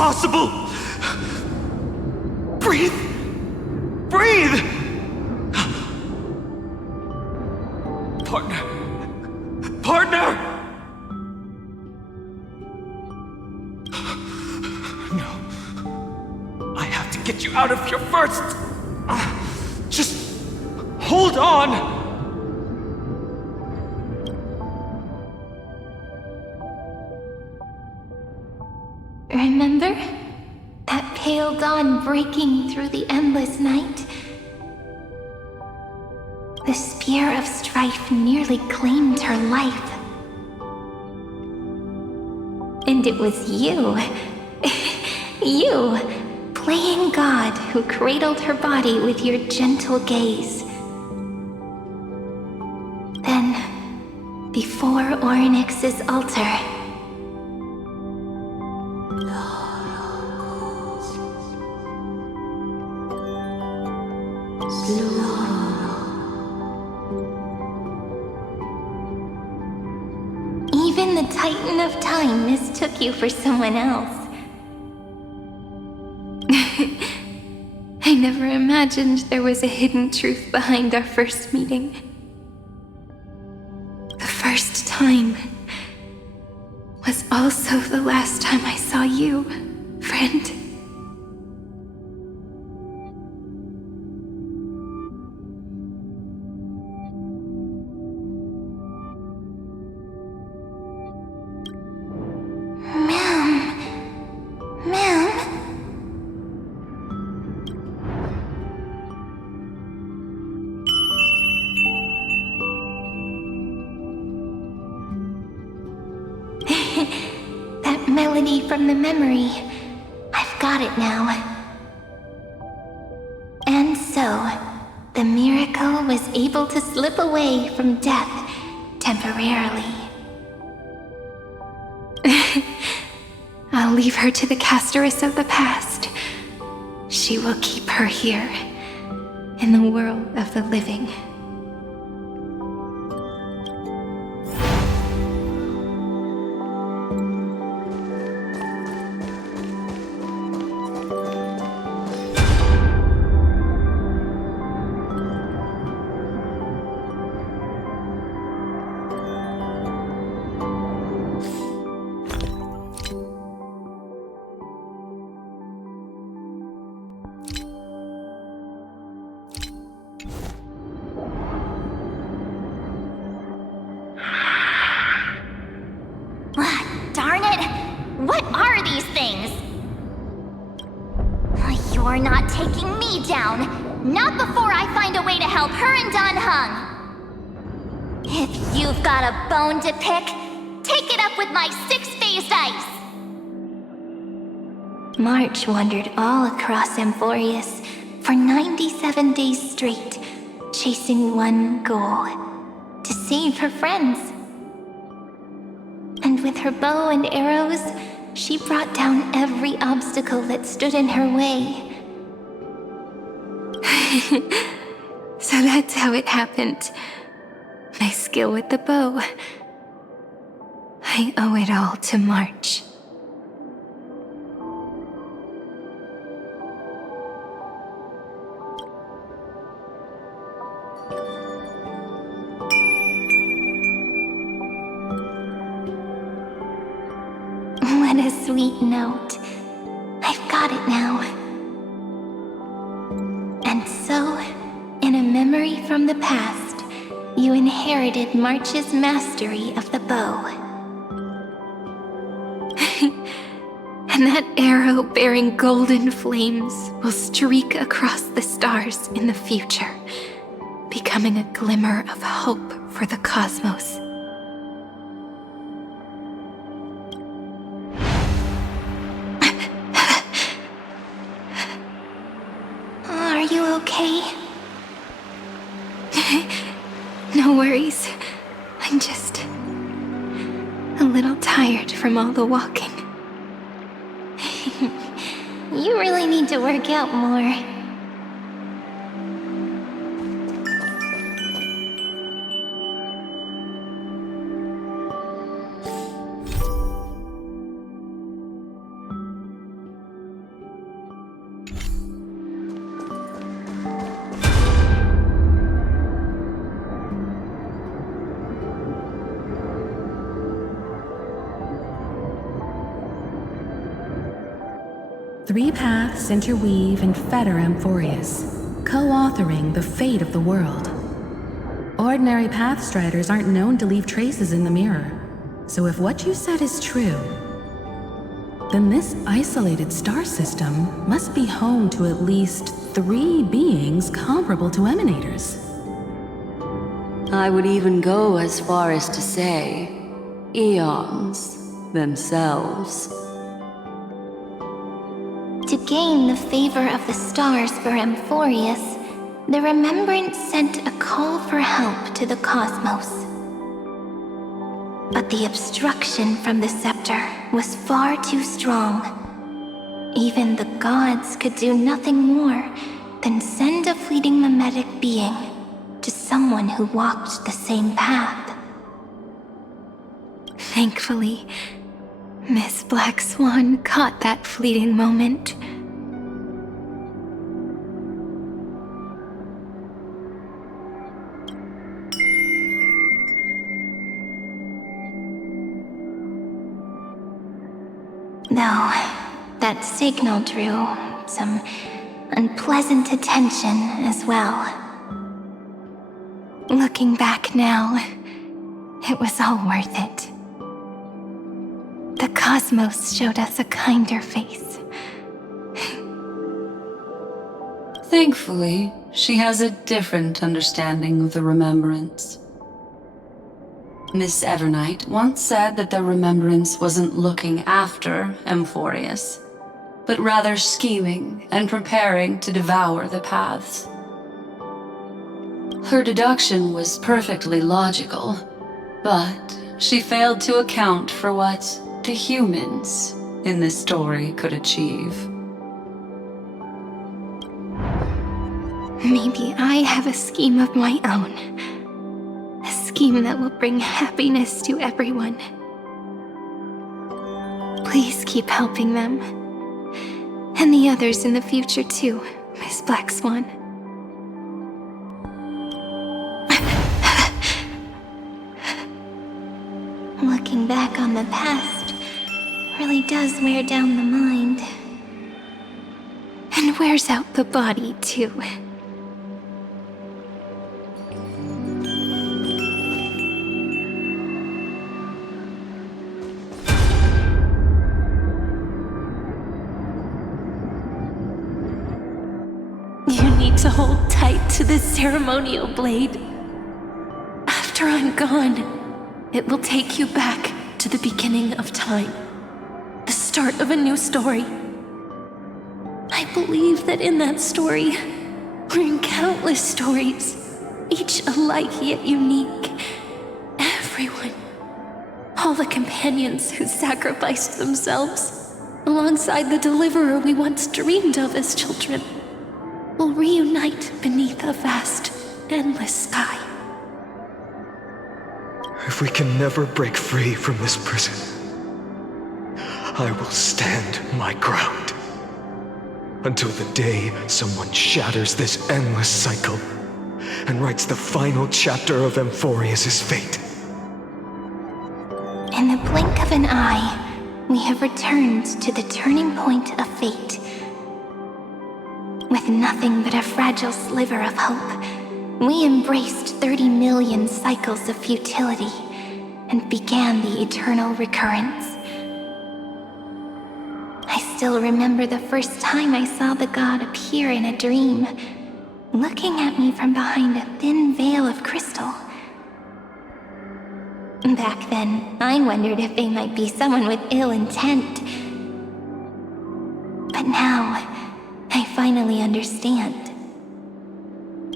impossible! Breathe! Breathe! Partner! Partner! No. I have to get you out of here first! Just hold on! Remember? That pale dawn breaking through the endless night? The spear of strife nearly claimed her life. And it was you, you, playing God, who cradled her body with your gentle gaze. Then, before Ornyx's altar, even the Titan of Time mistook you for someone else. I never imagined there was a hidden truth behind our first meeting. The first time was also the last time I saw you, friend. That melody from the memory. I've got it now. And so, the miracle was able to slip away from death temporarily. I'll leave her to the Casteress of the past. She will keep her here, in the world of the living. Darn it! What are these things? You're not taking me down. Not before I find a way to help her and Dunhung. If you've got a bone to pick, take it up with my six-phased ice. March wandered all across Amphorius for 97 days straight, chasing one goal: to save her friends. And with her bow and arrows, she brought down every obstacle that stood in her way. So that's how it happened. My skill with the bow. I owe it all to March. What a sweet note. I've got it now. And so, in a memory from the past, you inherited March's mastery of the bow. And that arrow bearing golden flames will streak across the stars in the future, becoming a glimmer of hope for the cosmos. Are you okay? No worries. I'm just a little tired from all the walking. You really need to work out more. 3 paths interweave and fetter Amphorius, co-authoring the fate of the world. Ordinary pathstriders aren't known to leave traces in the mirror, so if what you said is true, then this isolated star system must be home to at least 3 beings comparable to Emanators. I would even go as far as to say, eons themselves. To gain the favor of the stars for Amphorius, the Remembrance sent a call for help to the cosmos. But the obstruction from the scepter was far too strong. Even the gods could do nothing more than send a fleeting mimetic being to someone who walked the same path. Thankfully, Miss Black Swan caught that fleeting moment. Though, that signal drew some unpleasant attention as well. Looking back now, it was all worth it. The cosmos showed us a kinder face. Thankfully, she has a different understanding of the Remembrance. Miss Evernight once said that the Remembrance wasn't looking after Amphorius, but rather scheming and preparing to devour the paths. Her deduction was perfectly logical, but she failed to account for what the humans in this story could achieve. Maybe I have a scheme of my own. A scheme that will bring happiness to everyone. Please keep helping them. And the others in the future too, Miss Black Swan. Looking back on the past really does wear down the mind. And wears out the body too. You need to hold tight to this ceremonial blade. After I'm gone, it will take you back to the beginning of time. The start of a new story. I believe that in that story, or in countless stories, each alike yet unique, everyone, all the companions who sacrificed themselves, alongside the deliverer we once dreamed of as children, will reunite beneath a vast, endless sky. If we can never break free from this prison, I will stand my ground. Until the day someone shatters this endless cycle and writes the final chapter of Amphorius' fate. In the blink of an eye, we have returned to the turning point of fate. With nothing but a fragile sliver of hope, we embraced 30 million cycles of futility and began the eternal recurrence. I still remember the first time I saw the god appear in a dream, looking at me from behind a thin veil of crystal. Back then, I wondered if they might be someone with ill intent. But now, I finally understand.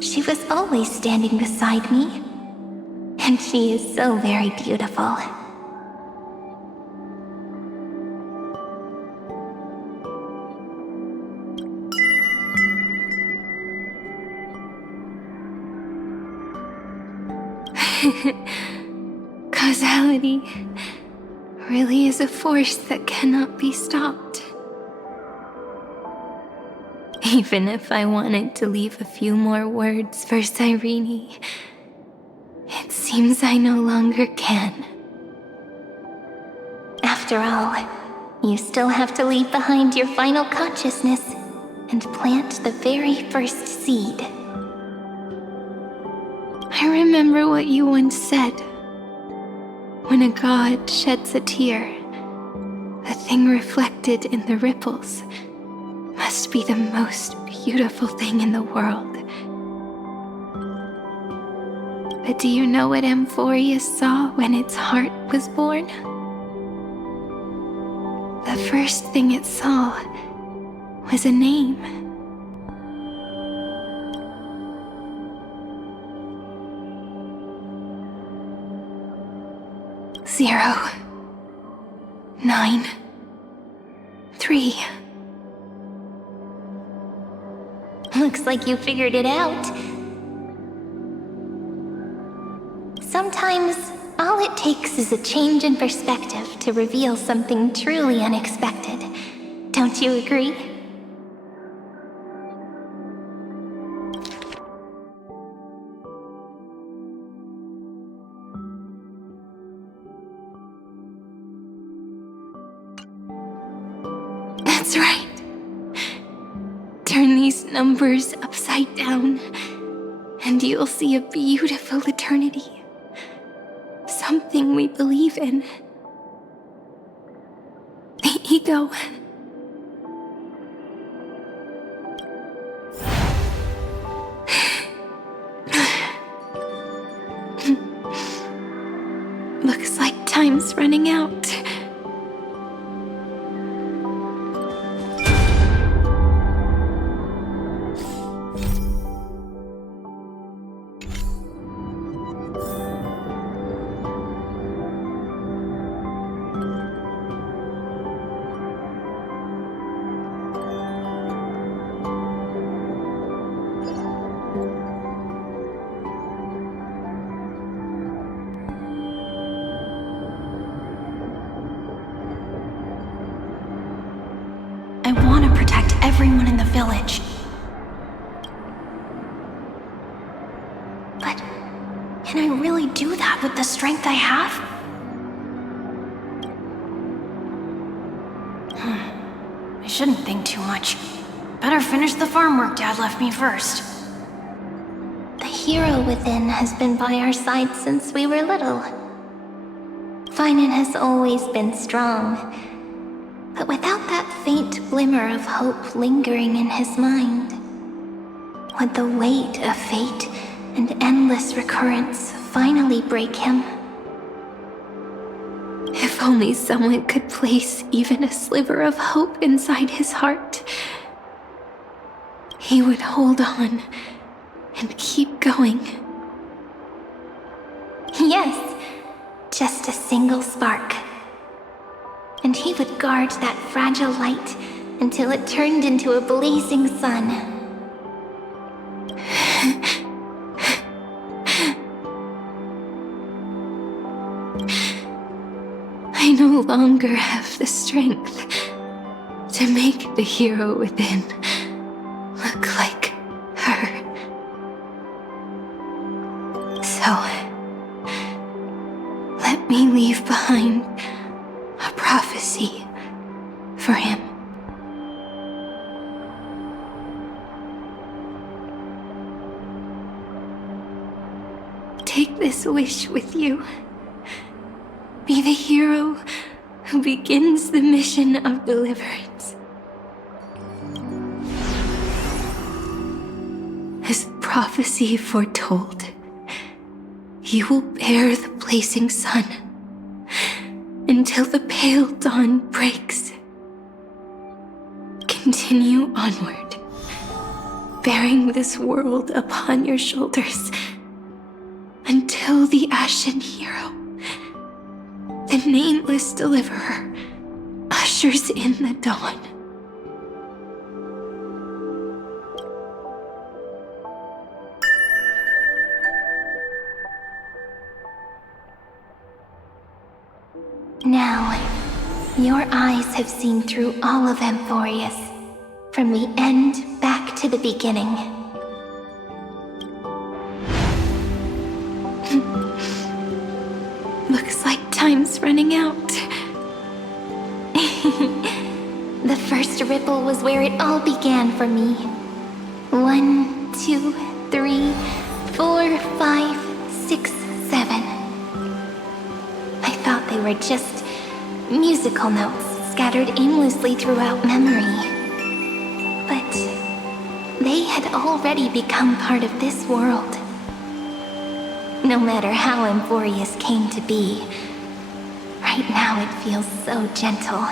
She was always standing beside me, and she is so very beautiful. Causality really is a force that cannot be stopped. Even if I wanted to leave a few more words for Cyrene, it seems I no longer can. After all, you still have to leave behind your final consciousness and plant the very first seed. I remember what you once said. When a god sheds a tear, the thing reflected in the ripples must be the most beautiful thing in the world. But do you know what Amphorius saw when its heart was born? The first thing it saw was a name. Zero, 9, 3. Looks like you figured it out. Sometimes, all it takes is a change in perspective to reveal something truly unexpected. Don't you agree? That's right. Turn these numbers upside down, and you'll see a beautiful eternity. Something we believe in. The ego. Looks like time's running out. I want to protect everyone in the village. But can I really do that with the strength I have? I shouldn't think too much. Better finish the farm work Dad left me first. The hero within has been by our side since we were little. Finan has always been strong. But without that faint glimmer of hope lingering in his mind, would the weight of fate and endless recurrence finally break him? If only someone could place even a sliver of hope inside his heart, he would hold on and keep going. Yes, just a single spark. And he would guard that fragile light until it turned into a blazing sun. I no longer have the strength to make the hero within look like her. So, let me leave behind a prophecy for him. Take this wish with you. Be the hero who begins the mission of deliverance. As prophecy foretold, you will bear the blazing sun until the pale dawn breaks. Continue onward, bearing this world upon your shoulders until the Ashen Hero, the nameless deliverer, ushers in the dawn. Now, your eyes have seen through all of Amphorius, from the end back to the beginning. Looks like time's running out. first ripple was where it all began for me. 1, 2, 3, 4, 5, 6, 7. I thought they were just musical notes scattered aimlessly throughout memory. But they had already become part of this world. No matter how Amphorius came to be, right now it feels so gentle.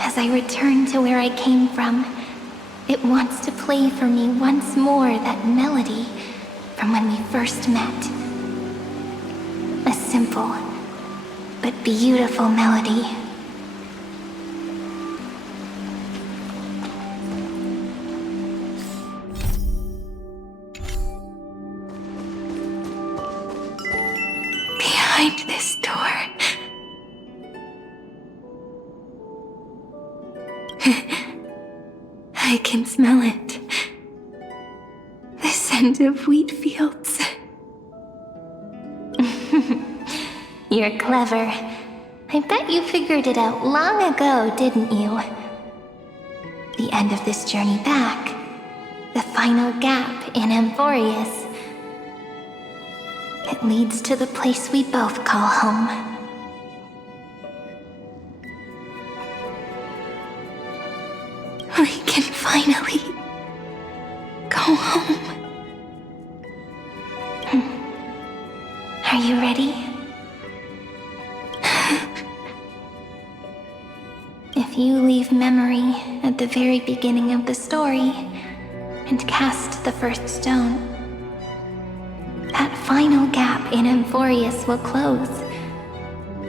As I return to where I came from, it wants to play for me once more that melody from when we first met. A simple but beautiful melody. Behind this door. I can smell it. The scent of wheat fields. You're clever. I bet you figured it out long ago, didn't you? The end of this journey back. The final gap in Amphorius. It leads to the place we both call home. We can finally go home. Are you ready? If you leave memory at the very beginning of the story and cast the first stone, that final gap in Amphorius will close.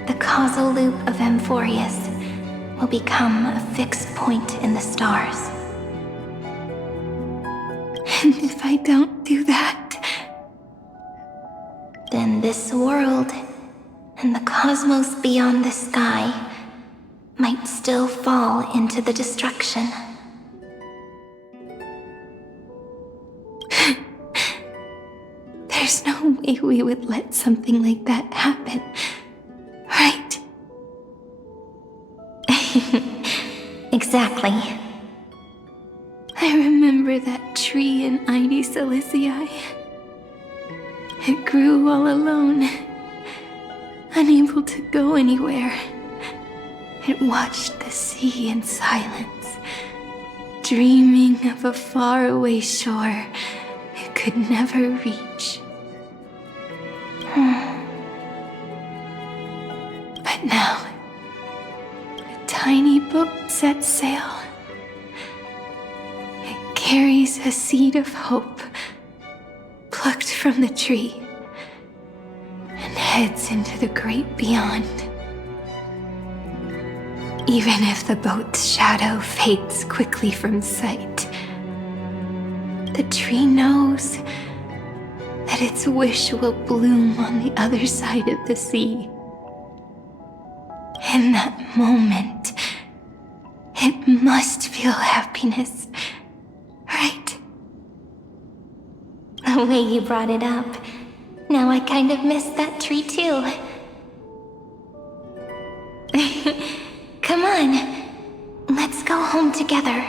The causal loop of Amphorius will become a fixed point in the stars. And if I don't do that, Then this world and the cosmos beyond the sky might still fall into the destruction. there's no way we would let something like that happen, right? Exactly. I remember that tree in Ide Silicii. It grew all alone, unable to go anywhere. It watched the sea in silence, dreaming of a faraway shore it could never reach. But now, a tiny boat sets sail. It carries a seed of hope, plucked from the tree, and heads into the great beyond. Even if the boat's shadow fades quickly from sight, the tree knows that its wish will bloom on the other side of the sea. In that moment, it must feel happiness, right? The way you brought it up, now I kind of miss that tree too. Come on, let's go home together.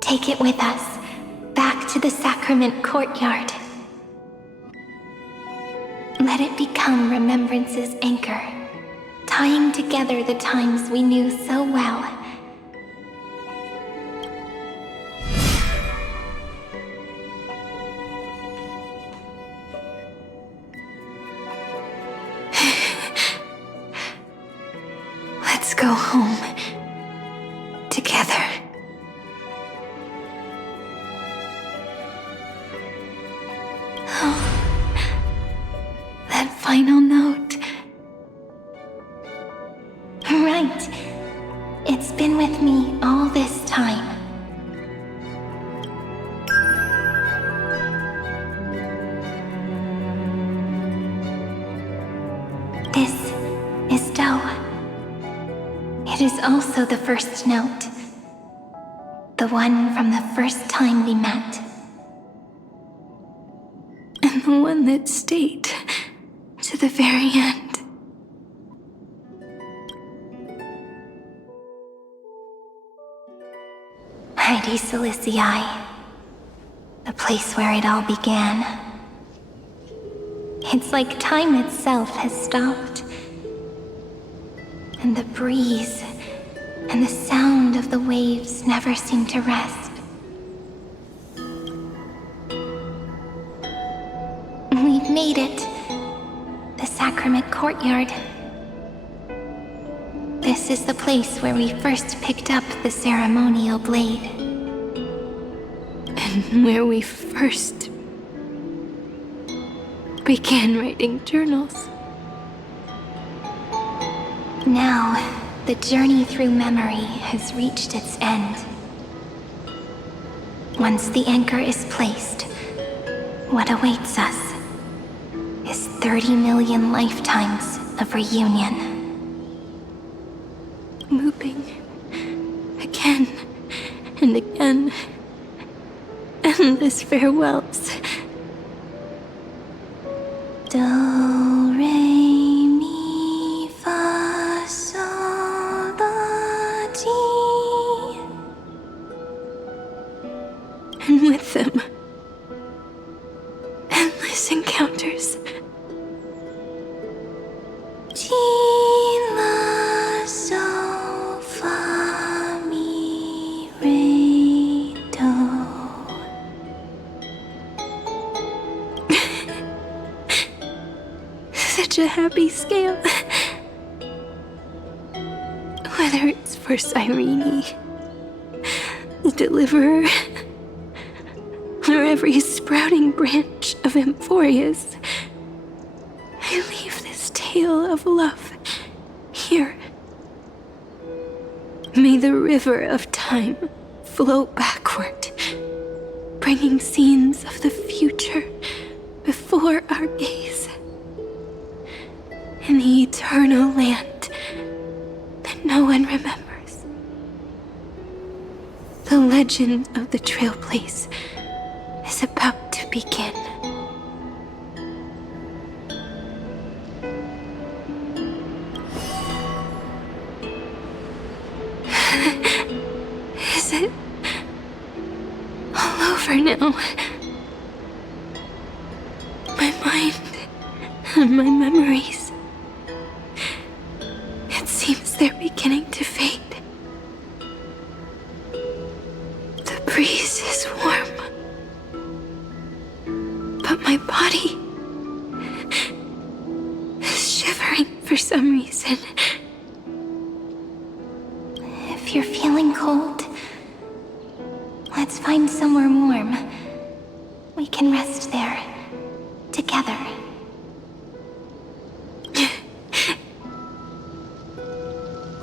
Take it with us, back to the sacrament courtyard. Let it become Remembrance's anchor, tying together the times we knew so well. Let's go home together. That final note. Right. It's been with me all this time. This is Doe. It is also the first note. The one from the first time we met. And the one that stayed to the very end. Mighty Silicii. The place where it all began. It's like time itself has stopped. And the breeze and the sound of the waves never seem to rest. We've made it. The Sacrament Courtyard. This is the place where we first picked up the ceremonial blade. And where we first began writing journals. Now, the journey through memory has reached its end. Once the anchor is placed, what awaits us is 30 million lifetimes of reunion. Looping again and again. Endless farewells. Do, re, mi, fa, sol, la, ti. And with them, endless encounters. Ti, la, sol, fa, mi, re, do. Such a happy scale. Whether it's for Cyrene, the Deliverer, or every sprouting branch of Emphorius, I leave this tale of love here. May the river of time flow backward, bringing scenes of the future before our gaze. In the eternal land that no one remembers. The legend of the Trail Place is about to begin. Is it all over now? My mind and my memories. It seems they're beginning to fade. The breeze is warm, but my body is shivering for some reason. If you're feeling cold, let's find somewhere warm. We can rest there, together.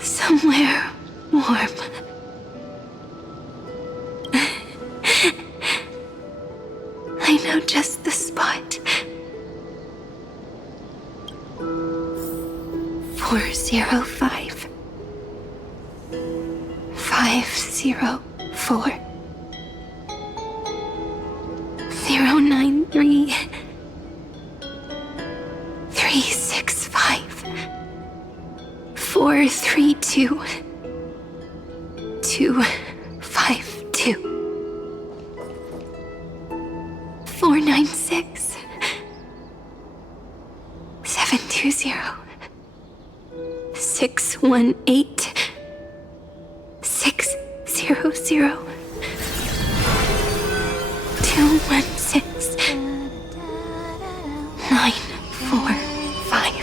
Somewhere warm. I know just the spot. 405 504 093 365 432 252 496 720 618 600 216 945.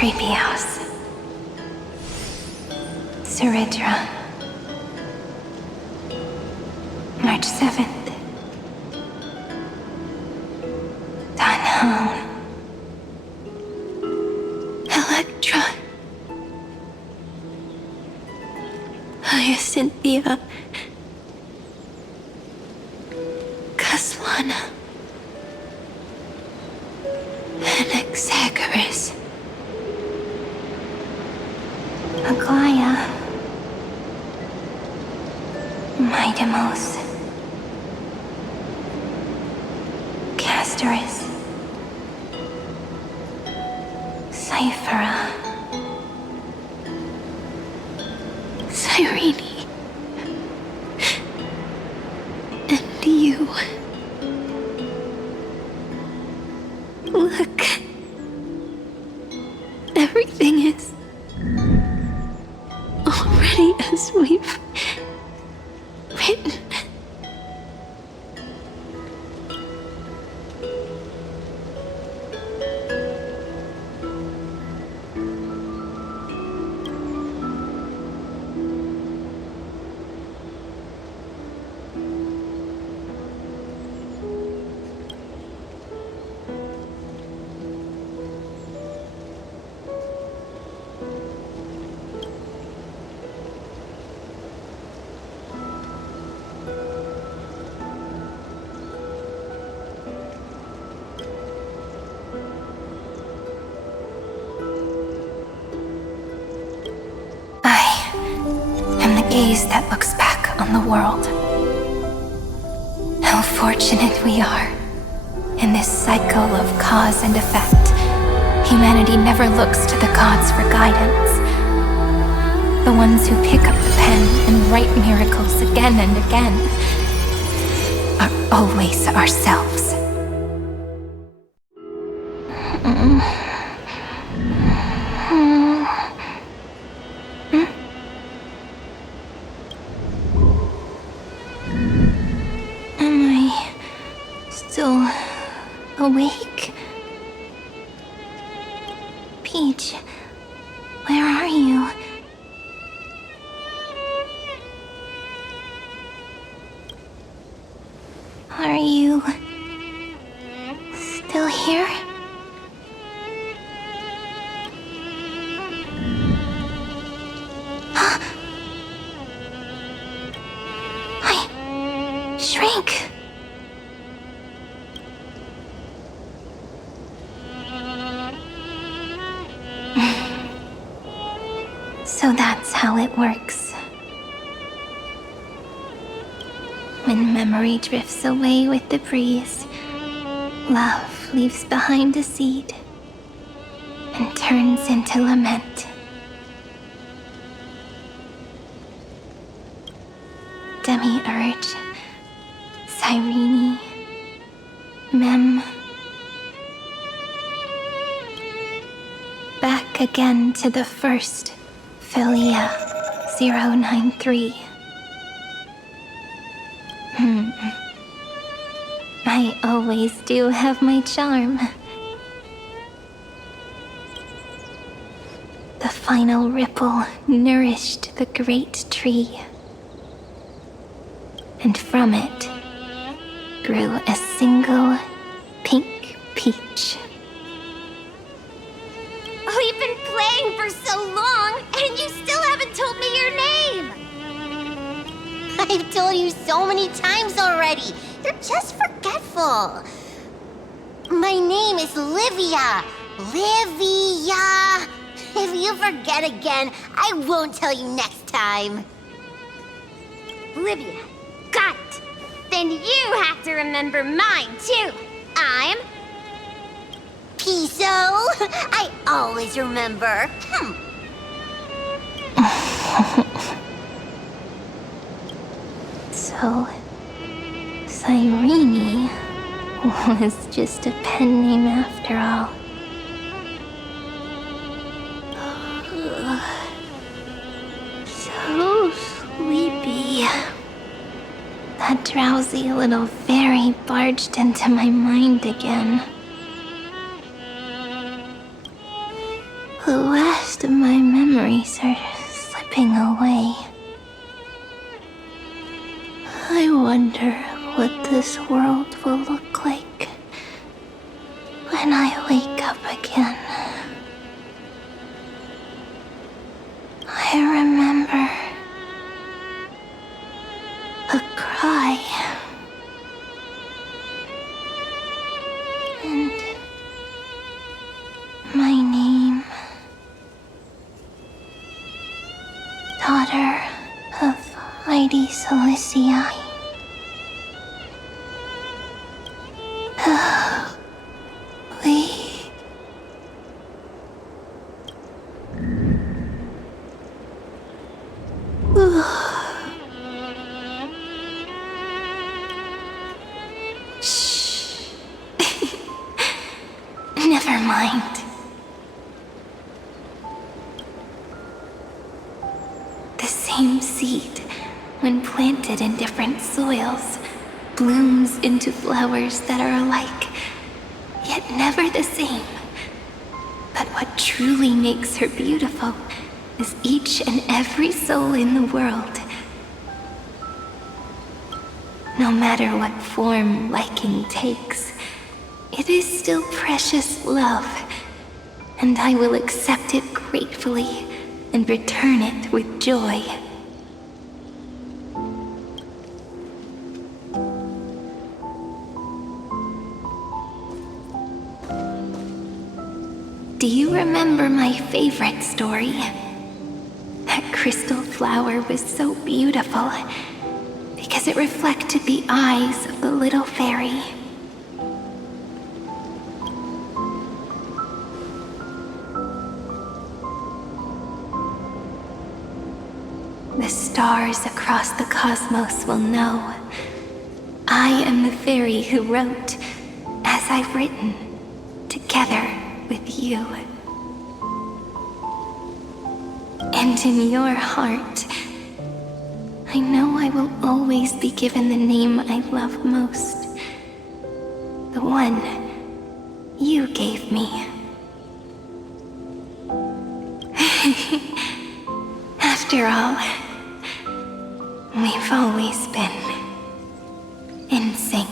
Treehouse. Ceridra. March 7th. Danhone. Electra. Hyacinthia. Caslana. Anaxagoras. Aglaya. Midamos. Castoris. Cyphera. Cyrene. And you. Look. Everything is already as we've written. Gaze that looks back on the world. How fortunate we are. In this cycle of cause and effect, humanity never looks to the gods for guidance. The ones who pick up the pen and write miracles again and again are always ourselves. Awake? Peach, where are you? Are you still here? I shrank. So that's how it works. When memory drifts away with the breeze, love leaves behind a seed and turns into lament. Demiurge, Cyrene, Mem. Back again to the first. Philia 093. I always do have my charm. The final ripple nourished the great tree. And from it grew a single pink peach. We've been playing for so long, and you still haven't told me your name! I've told you so many times already. You're just forgetful. My name is Livia. Livia! If you forget again, I won't tell you next time. Livia, got it. Then you have to remember mine, too. I'm... Piso. I always remember. So, Cyrene was just a pen name after all. So sleepy. That drowsy little fairy barged into my mind again. The last of my memories are slipping away. I wonder what this world will look like when I wake up again. I remember a cry and my name, daughter of Mighty Celestii. Shh. Never mind. The same seed, when planted in different soils, blooms into flowers that are alike, yet never the same. But what truly makes her beautiful is each and every soul in the world. No matter what form liking takes, it is still precious love, and I will accept it gratefully and return it with joy. Do you remember my favorite story? That crystal flower was so beautiful because it reflected the eyes of the little fairy. The stars across the cosmos will know I am the fairy who wrote, as I've written, together with you. And in your heart, I know I will always be given the name I love most. The one you gave me. After all, we've always been in sync.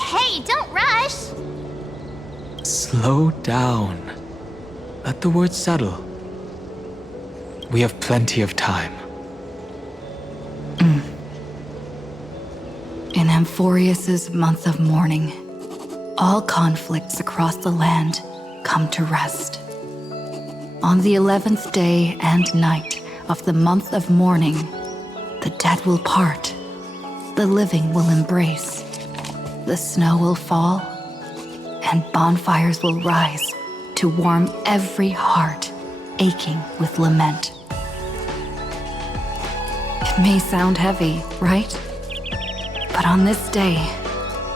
Hey, don't rush! Slow down. Let the words settle. We have plenty of time. In Amphorius's month of mourning, all conflicts across the land come to rest. On the 11th day and night of the month of mourning, the dead will part, the living will embrace, the snow will fall, and bonfires will rise to warm every heart aching with lament. It may sound heavy, right? But on this day,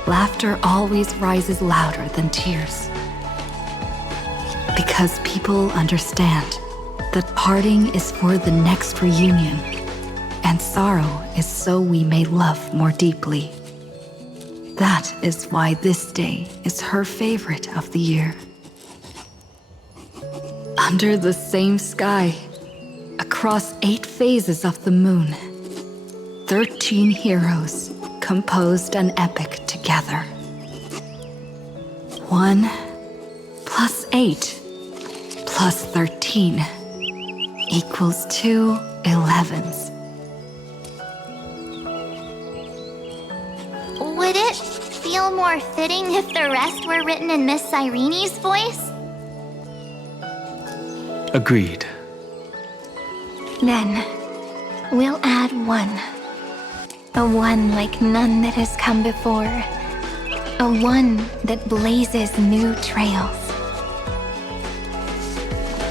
laughter always rises louder than tears. Because people understand that parting is for the next reunion, and sorrow is so we may love more deeply. That is why this day is her favorite of the year. Under the same sky, across 8 phases of the moon, 13 heroes composed an epic together. 1 plus 8 plus 13 equals 2 11s. Would it feel more fitting if the rest were written in Miss Cyrene's voice? Agreed. Then, we'll add 1. A 1 like none that has come before. A 1 that blazes new trails.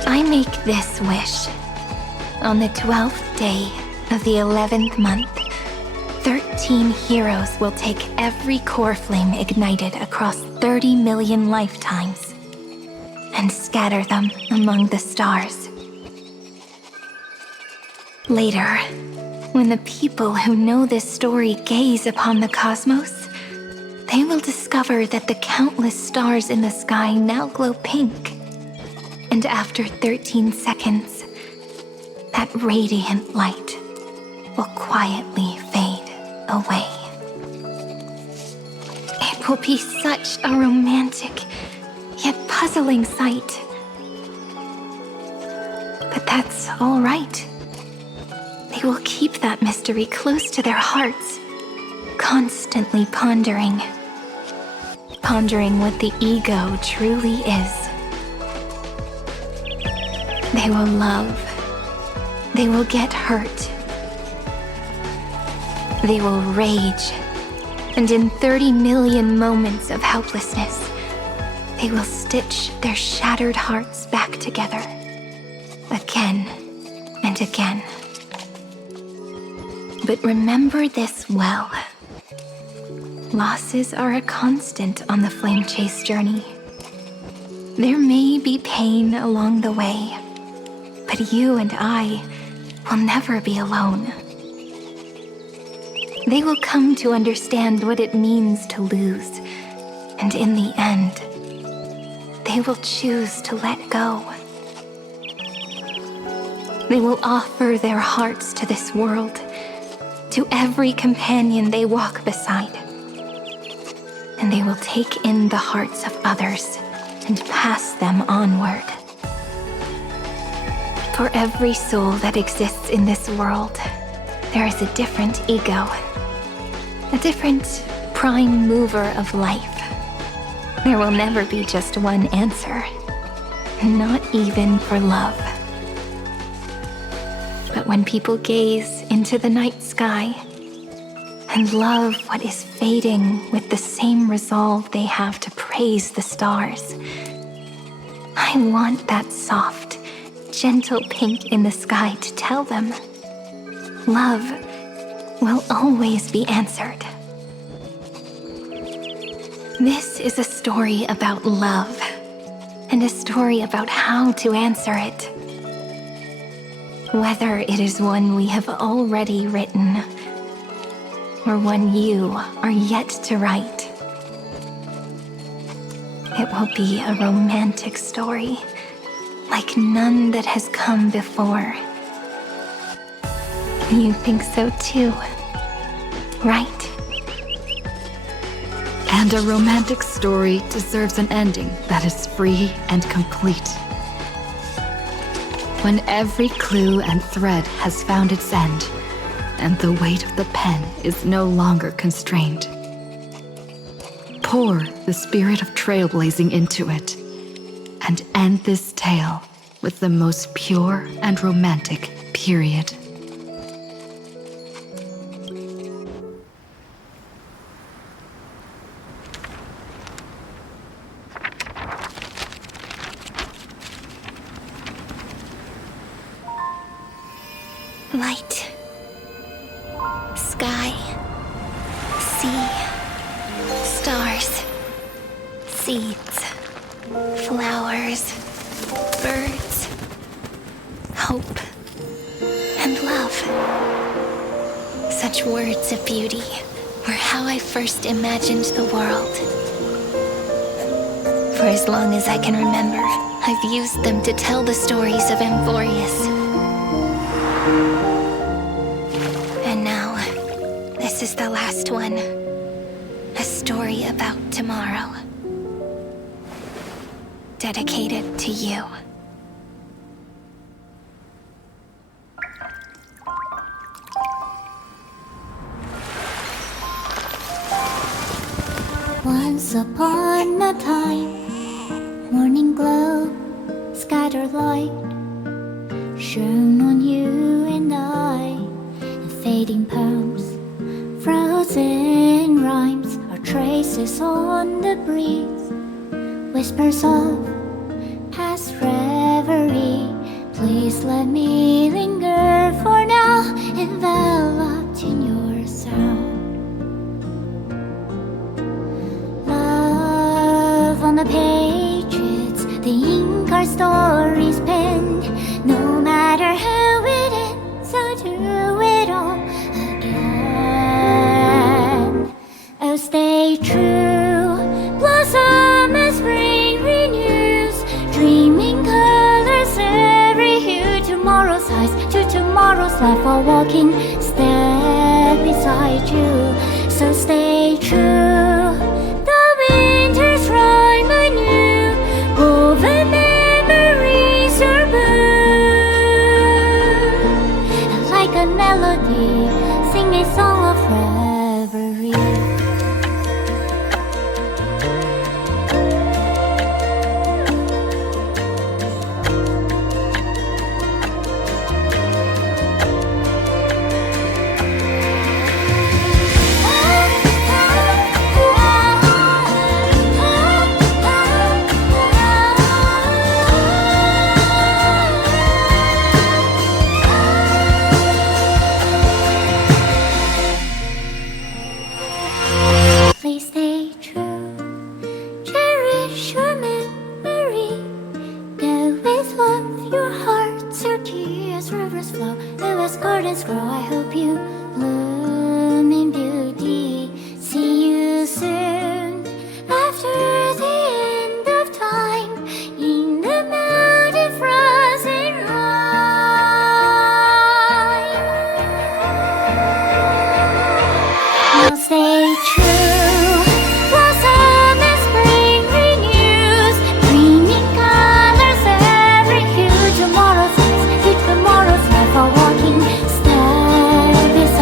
I make this wish. On the 12th day of the 11th month, 13 heroes will take every core flame ignited across 30 million lifetimes and scatter them among the stars. Later, when the people who know this story gaze upon the cosmos, they will discover that the countless stars in the sky now glow pink. And after 13 seconds, that radiant light will quietly fade away. It will be such a romantic, yet puzzling sight. But that's all right. They will keep that mystery close to their hearts, constantly pondering what the ego truly is. They will love. They will get hurt. They will rage. And in 30 million moments of helplessness, they will stitch their shattered hearts back together, again and again. But remember this well. Losses are a constant on the flame chase journey. There may be pain along the way, but you and I will never be alone. They will come to understand what it means to lose, and in the end, they will choose to let go. They will offer their hearts to this world, to every companion they walk beside. And they will take in the hearts of others and pass them onward. For every soul that exists in this world, there is a different ego, a different prime mover of life. There will never be just one answer, not even for love. But when people gaze into the night sky and love what is fading with the same resolve they have to praise the stars, I want that soft, gentle pink in the sky to tell them, love will always be answered. This is a story about love, and a story about how to answer it. Whether it is one we have already written, or one you are yet to write, it will be a romantic story, like none that has come before. You think so too, right? And a romantic story deserves an ending that is free and complete. When every clue and thread has found its end, and the weight of the pen is no longer constrained. Pour the spirit of trailblazing into it, and end this tale with the most pure and romantic period. Light, sky, sea, stars, seeds, flowers, birds, hope, and love. Such words of beauty were how I first imagined the world. For as long as I can remember, I've used them to tell the stories of Amphorius. And now, this is the last one. A story about tomorrow. Dedicated to you. Once upon a time, morning glow, scattered light, shone on you and I, in fading poems, frozen rhymes, or traces on the breeze, whispers of past reverie. Please let me linger for now, enveloped in your sound. Love on the pages, the ink our stories penned. No matter how it ends, I'll do it all again. Oh, stay true. Blossom as spring renews, dreaming colors every hue. Tomorrow's eyes to tomorrow's life while walking step beside you. So stay true. The winter's rhyme anew, woven memories are blue. Like a melody, sing a song of reverie. Please stay true. Cherish your memory. Go with love, your heart so dear as rivers flow, as gardens grow. I hope you bloom in beauty. See you soon after the end of time in the mountain frozen rime. Now stay true. Blossom as spring renews, dreaming colors every hue. Tomorrow's eyes to tomorrow's life are walking step beside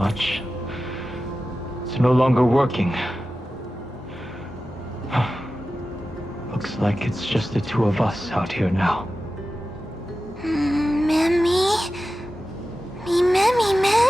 much. It's no longer working. Looks like it's just the two of us out here now. Memmy? Me, Memmy, Mem?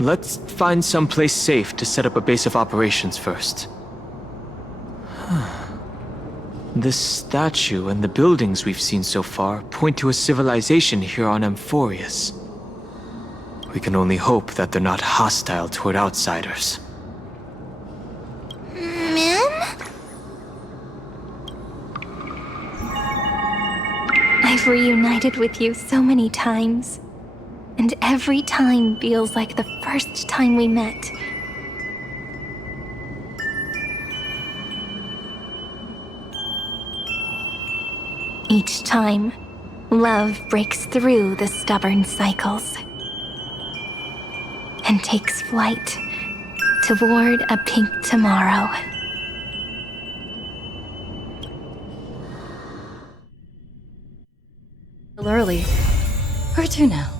Let's find someplace safe to set up a base of operations first. This statue and the buildings we've seen so far point to a civilization here on Amphorius. We can only hope that they're not hostile toward outsiders. Mem? I've reunited with you so many times, and every time feels like the first time we met. Each time, love breaks through the stubborn cycles and takes flight toward a pink tomorrow. Early. Where to now?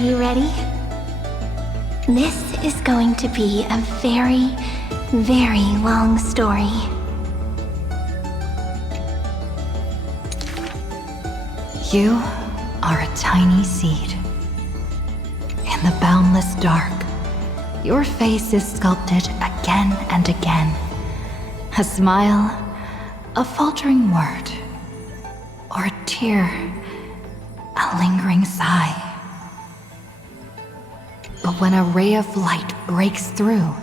you ready? This is going to be a very, very long story. You are a tiny seed. In the boundless dark, your face is sculpted again and again. A smile, a faltering word, or a tear, a lingering sigh. But when a ray of light breaks through,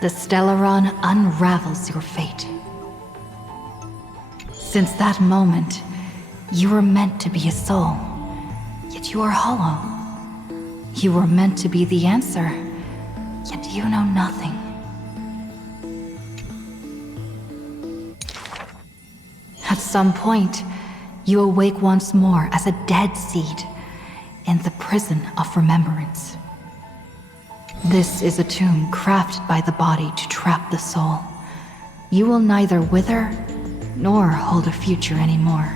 the Stellaron unravels your fate. Since that moment, you were meant to be a soul, yet you are hollow. You were meant to be the answer, yet you know nothing. At some point, you awake once more as a dead seed in the prison of remembrance. This is a tomb crafted by the body to trap the soul. You will neither wither nor hold a future anymore.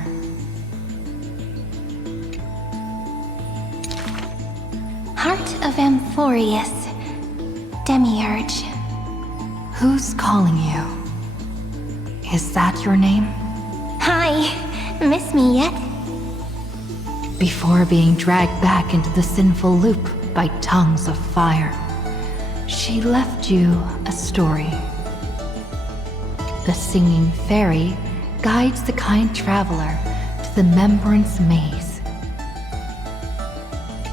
Heart of Amphorius, Demiurge. Who's calling you? Is that your name? Hi, miss me yet? Before being dragged back into the sinful loop by tongues of fire, she left you a story. The singing fairy guides the kind traveler to the Membrance Maze.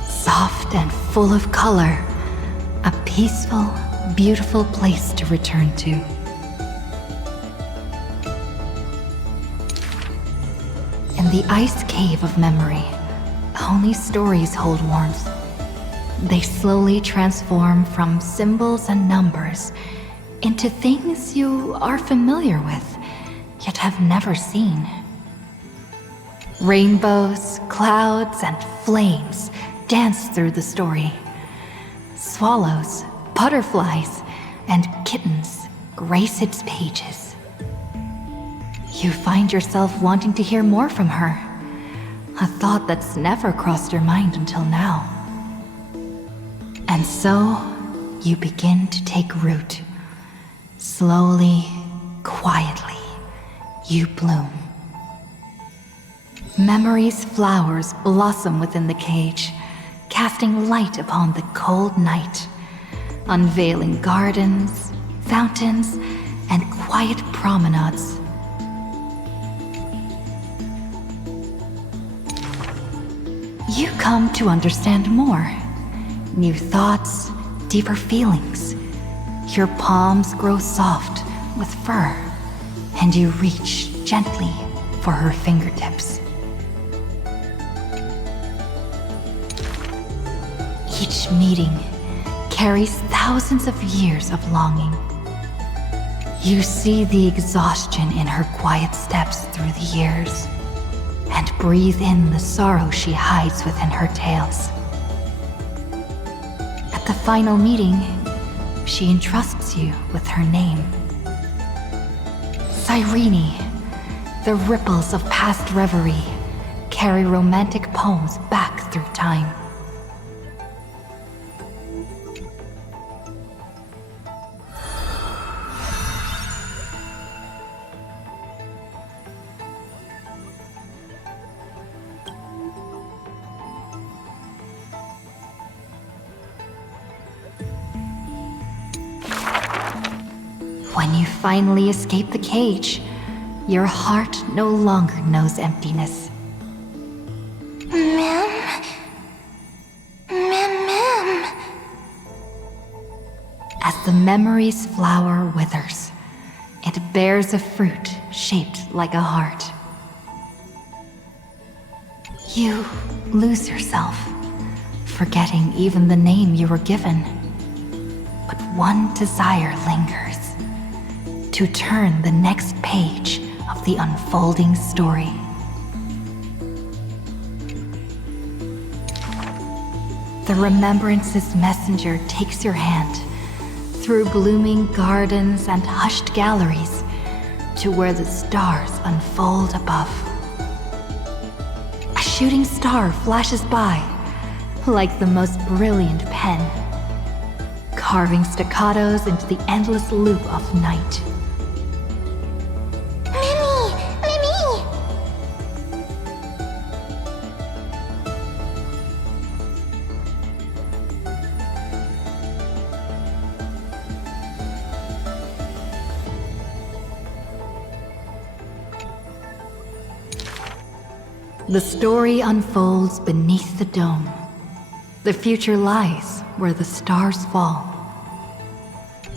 Soft and full of color, a peaceful, beautiful place to return to. In the ice cave of memory, only stories hold warmth. They slowly transform from symbols and numbers into things you are familiar with, yet have never seen. Rainbows, clouds, and flames dance through the story. Swallows, butterflies, and kittens grace its pages. You find yourself wanting to hear more from her, a thought that's never crossed your mind until now. And so, you begin to take root. Slowly, quietly, you bloom. Memory's flowers blossom within the cage, casting light upon the cold night, unveiling gardens, fountains, and quiet promenades. You come to understand more. New thoughts, deeper feelings. Your palms grow soft with fur, and you reach gently for her fingertips. Each meeting carries thousands of years of longing. You see the exhaustion in her quiet steps through the years, and breathe in the sorrow she hides within her tales. At the final meeting, she entrusts you with her name. Cyrene, the ripples of past reverie carry romantic poems back through time. When you finally escape the cage, your heart no longer knows emptiness. Ma'am? Ma'am? As the memory's flower withers, it bears a fruit shaped like a heart. You lose yourself, forgetting even the name you were given. But one desire lingers: to turn the next page of the unfolding story. The Remembrance's messenger takes your hand through blooming gardens and hushed galleries to where the stars unfold above. A shooting star flashes by, like the most brilliant pen, carving staccatos into the endless loop of night. The story unfolds beneath the dome. The future lies where the stars fall.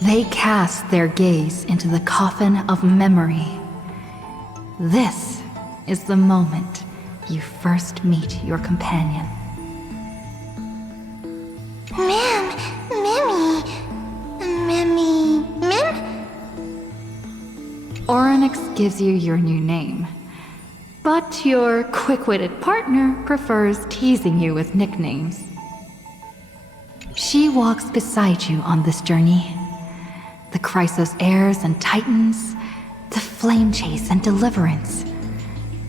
They cast their gaze into the coffin of memory. This is the moment you first meet your companion. Orynyx gives you your new name. But your quick-witted partner prefers teasing you with nicknames. She walks beside you on this journey. The Chrysos heirs and titans, the flame chase and deliverance.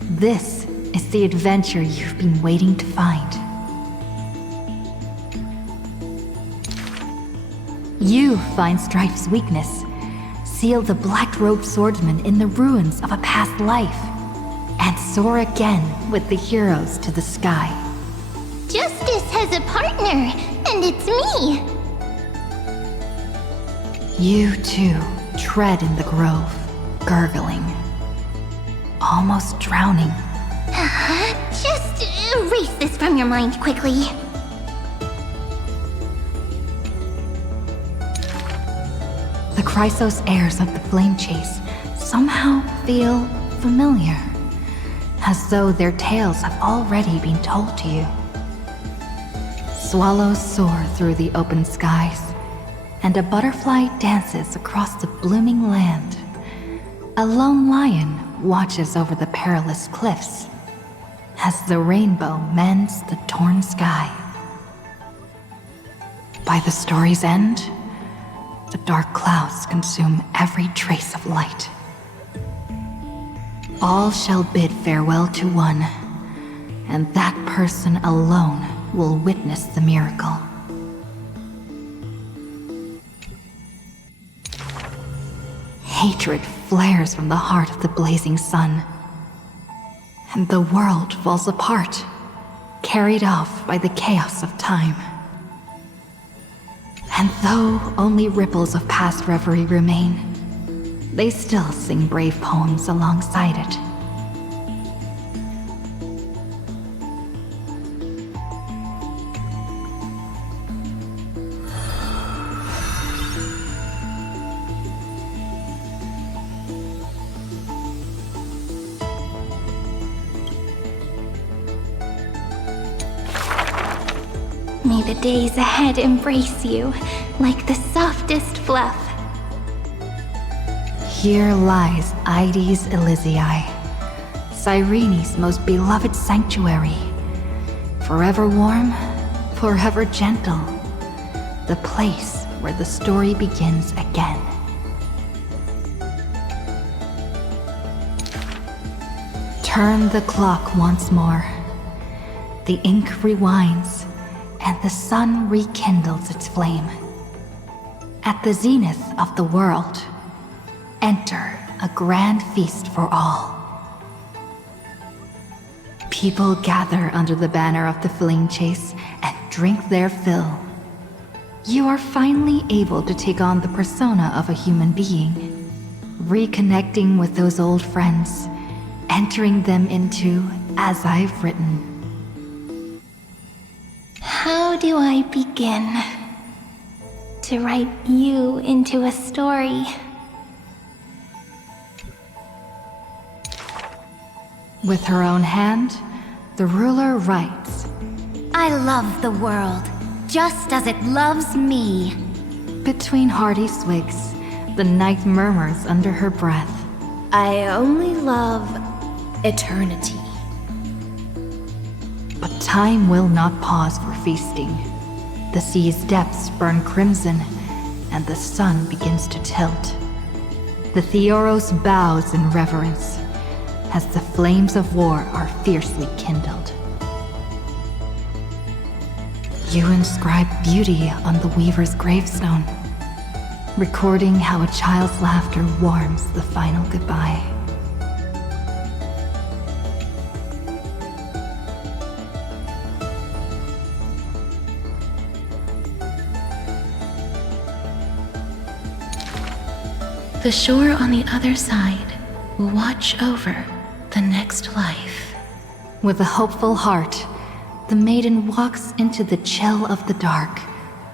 This is the adventure you've been waiting to find. You find Strife's weakness, seal the black-robed swordsman in the ruins of a past life, and soar again with the heroes to the sky. Justice has a partner, and it's me! You too tread in the grove, gurgling, almost drowning. Just erase this from your mind quickly. The Chrysos heirs of the flame chase somehow feel familiar, as though their tales have already been told to you. Swallows soar through the open skies, and a butterfly dances across the blooming land. A lone lion watches over the perilous cliffs, as the rainbow mends the torn sky. By the story's end, the dark clouds consume every trace of light. All shall bid farewell to one, and that person alone will witness the miracle. Hatred flares from the heart of the blazing sun, and the world falls apart, carried off by the chaos of time. And though only ripples of past reverie remain, they still sing brave poems alongside it. May the days ahead embrace you like the softest fluff. Here lies Ides Elysiae, Cyrene's most beloved sanctuary. Forever warm, forever gentle. The place where the story begins again. Turn the clock once more. The ink rewinds, and the sun rekindles its flame. At the zenith of the world, enter a grand feast for all. People gather under the banner of the flame chase and drink their fill. You are finally able to take on the persona of a human being, reconnecting with those old friends, entering them into As I've Written. How do I begin to write you into a story? With her own hand, the ruler writes, I love the world, just as it loves me. Between hearty swigs, the night murmurs under her breath. I only love eternity. But time will not pause for feasting. The sea's depths burn crimson, and the sun begins to tilt. The Theoros bows in reverence, as the flames of war are fiercely kindled. You inscribe beauty on the weaver's gravestone, recording how a child's laughter warms the final goodbye. The shore on the other side will watch over the next life. With a hopeful heart, the maiden walks into the chill of the dark,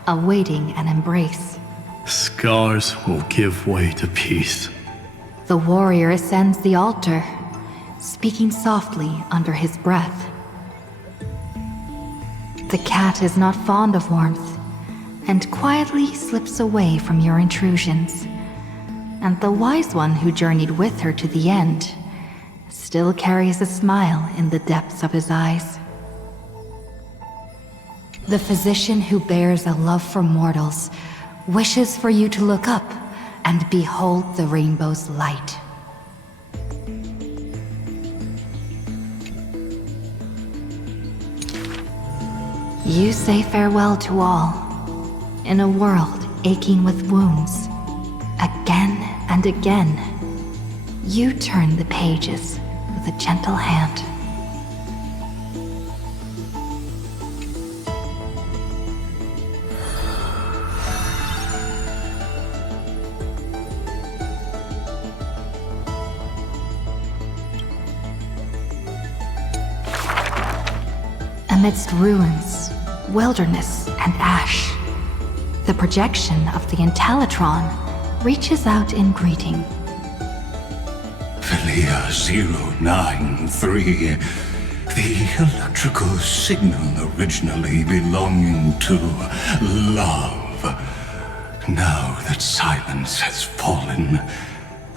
awaiting an embrace. Scars will give way to peace. The warrior ascends the altar, speaking softly under his breath. The cat is not fond of warmth, and quietly slips away from your intrusions. And the wise one who journeyed with her to the end still carries a smile in the depths of his eyes. The physician who bears a love for mortals wishes for you to look up and behold the rainbow's light. You say farewell to all, in a world aching with wounds. Again and again, you turn the pages with a gentle hand. Amidst ruins, wilderness, and ash, the projection of the Intellitron reaches out in greeting. Philia 093, the electrical signal originally belonging to love. Now that silence has fallen,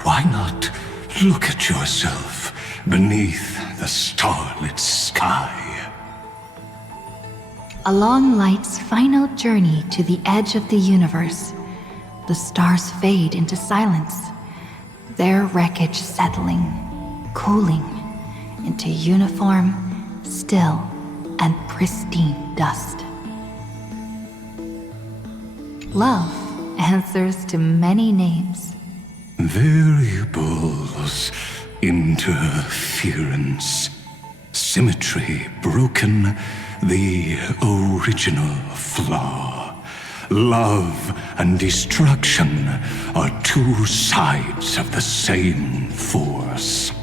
why not look at yourself beneath the starlit sky? Along light's final journey to the edge of the universe, the stars fade into silence, their wreckage settling, cooling into uniform, still, and pristine dust. Love answers to many names. Variables, interference, symmetry broken, the original flaw. Love and destruction are two sides of the same force.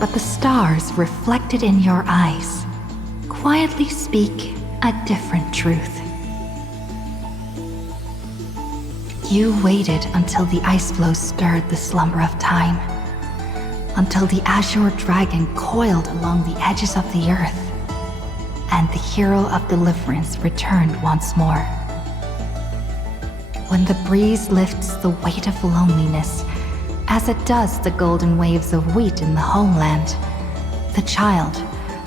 But the stars reflected in your eyes quietly speak a different truth. You waited until the ice floes stirred the slumber of time, until the azure dragon coiled along the edges of the earth, and the hero of deliverance returned once more. When the breeze lifts the weight of loneliness, as it does the golden waves of wheat in the homeland, the child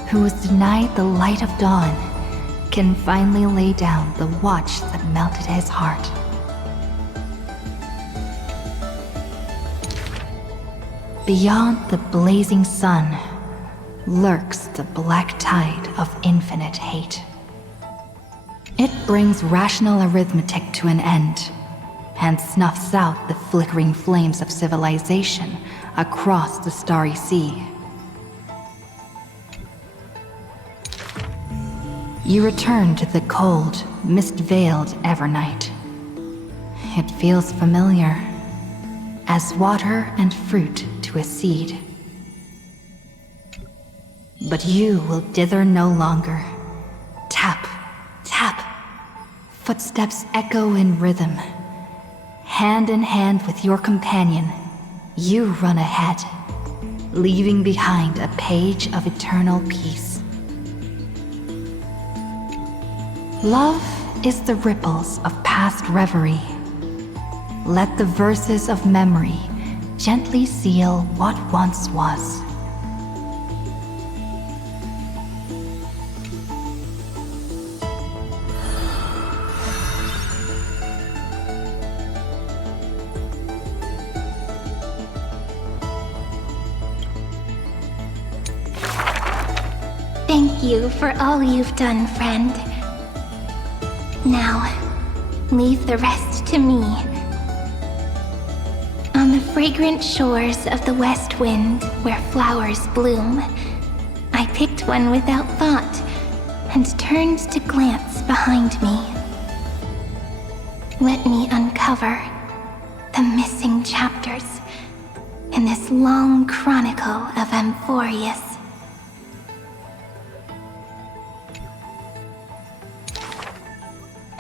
who was denied the light of dawn can finally lay down the watch that melted his heart. Beyond the blazing sun lurks the black tide of infinite hate. It brings rational arithmetic to an end and snuffs out the flickering flames of civilization across the starry sea. You return to the cold, mist-veiled Evernight. It feels familiar, as water and fruit to a seed. But you will dither no longer. Tap, tap. Footsteps echo in rhythm. Hand in hand with your companion, you run ahead, leaving behind a page of eternal peace. Love is the ripples of past reverie. Let the verses of memory gently seal what once was. thank you for all you've done, friend. Now, leave the rest to me. On the fragrant shores of the west wind, where flowers bloom, I picked one without thought and turned to glance behind me. Let me uncover the missing chapters in this long chronicle of Amphorius.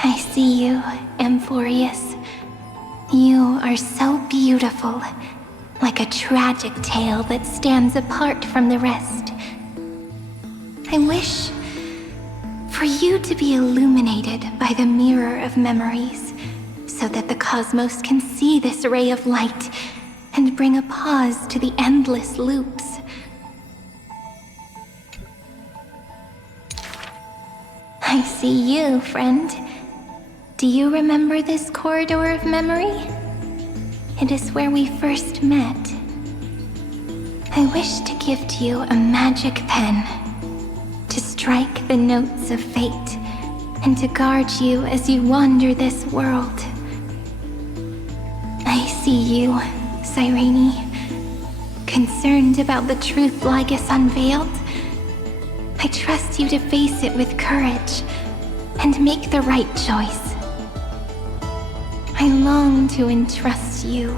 I see you, Amphorius. You are so beautiful, like a tragic tale that stands apart from the rest. I wish for you to be illuminated by the mirror of memories, so that the cosmos can see this ray of light and bring a pause to the endless loops. I see you, friend. Do you remember this corridor of memory? It is where we first met. I wish to gift you a magic pen, to strike the notes of fate, and to guard you as you wander this world. I see you, Cyrene, concerned about the truth Lygus unveiled. I trust you to face it with courage and make the right choice. I long to entrust you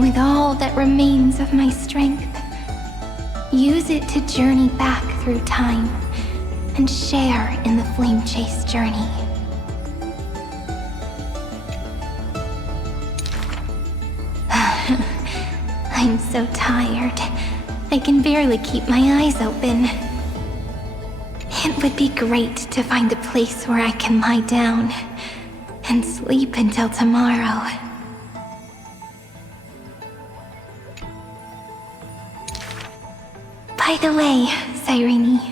with all that remains of my strength. Use it to journey back through time and share in the flame chase journey. I'm so tired. I can barely keep my eyes open. It would be great to find a place where I can lie down and sleep until tomorrow. By the way, Cyrene,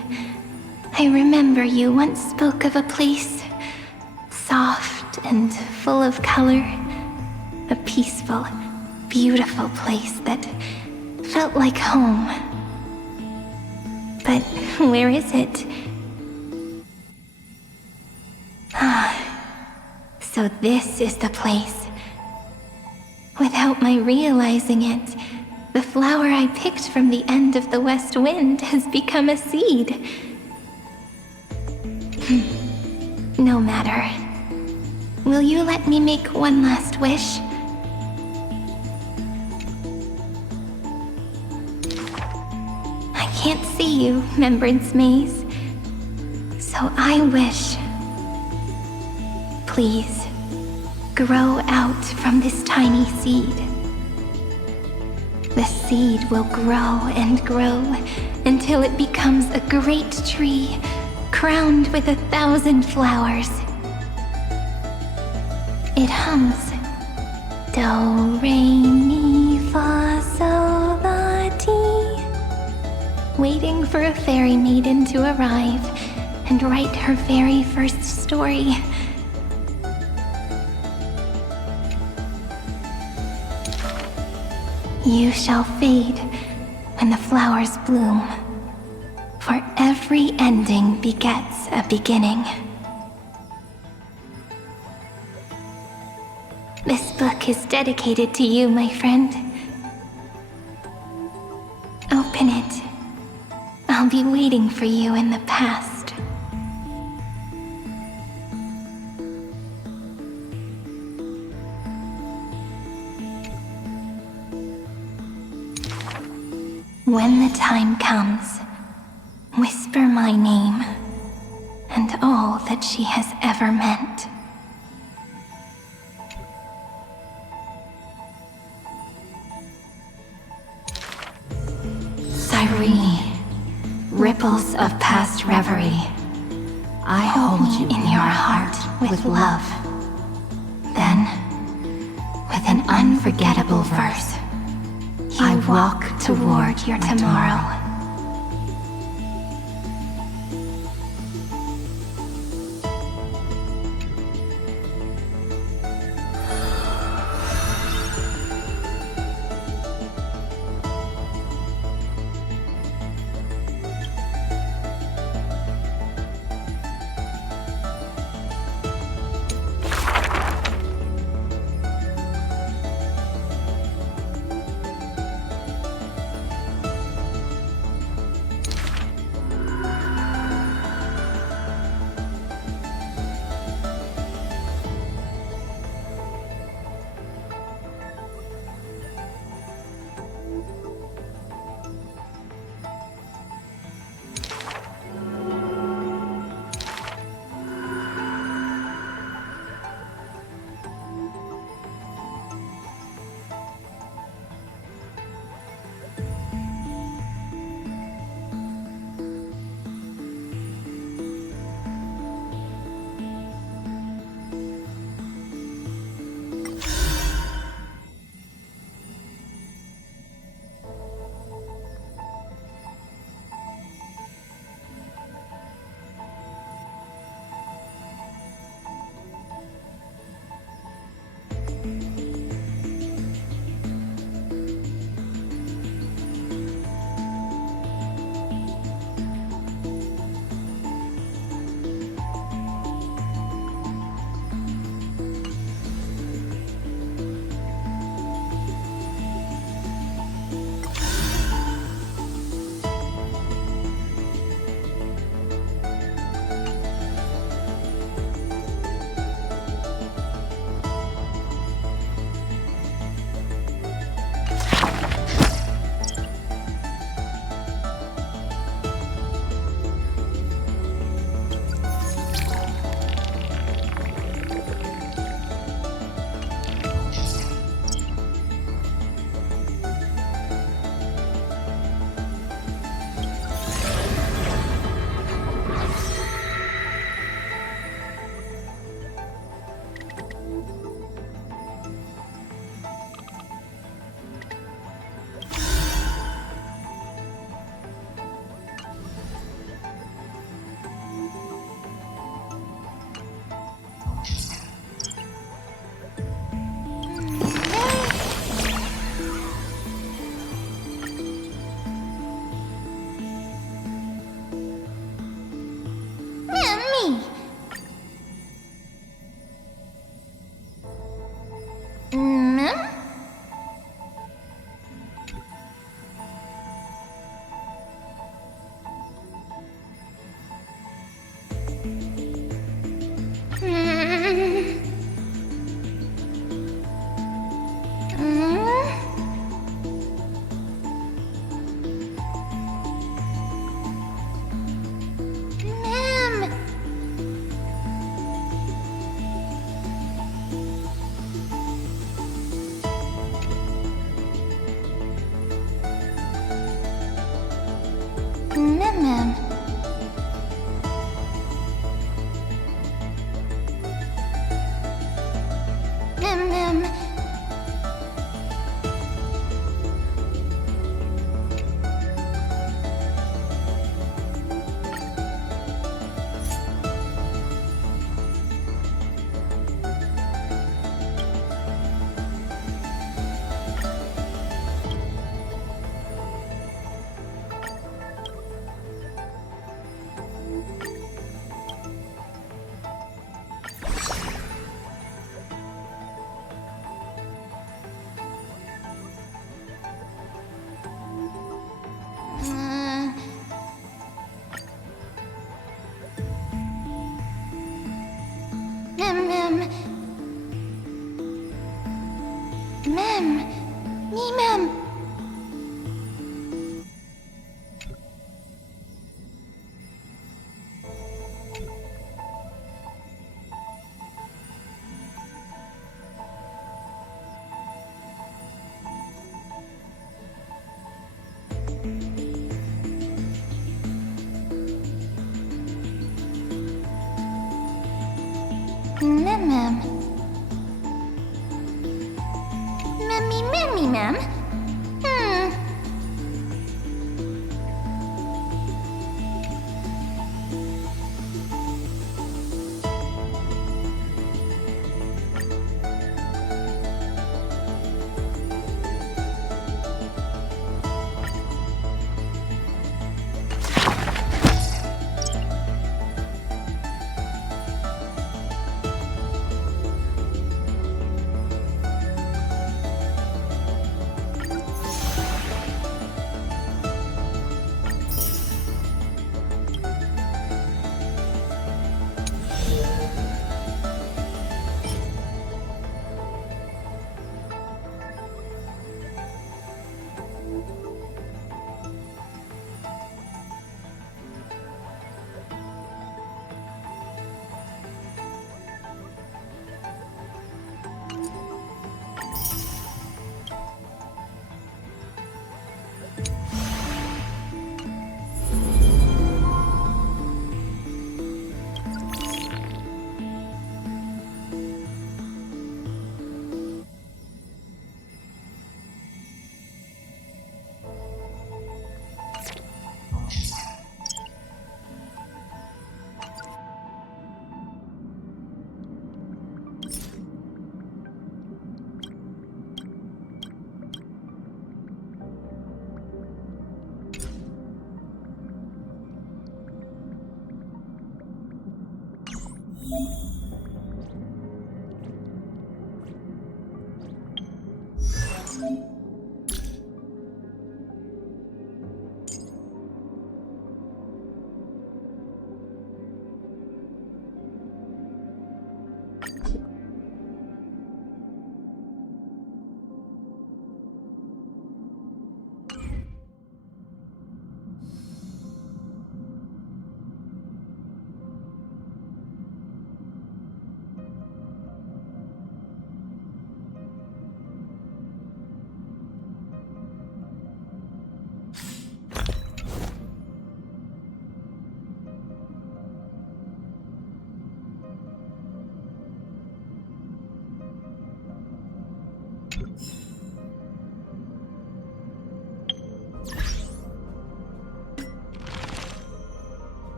I remember you once spoke of a place soft and full of color. A peaceful, beautiful place that felt like home. But where is it? So this is the place. Without my realizing it, the flower I picked from the end of the west wind has become a seed. No matter. Will you let me make one last wish? I can't see you, Remembrance Maze. So I wish, please, grow out from this tiny seed. The seed will grow and grow until it becomes a great tree, crowned with 1,000 flowers. It hums. Do, re, mi, fa, sol, la, ti. Waiting for a fairy maiden to arrive and write her very first story. You shall fade when the flowers bloom, for every ending begets a beginning. This book is dedicated to you, my friend. Open it. I'll be waiting for you in the past. When the time comes, whisper my name and all that she has ever meant. Cyrene, ripples of past reverie, I hold you in your heart with love. Then, with an unforgettable verse, I walk toward your tomorrow.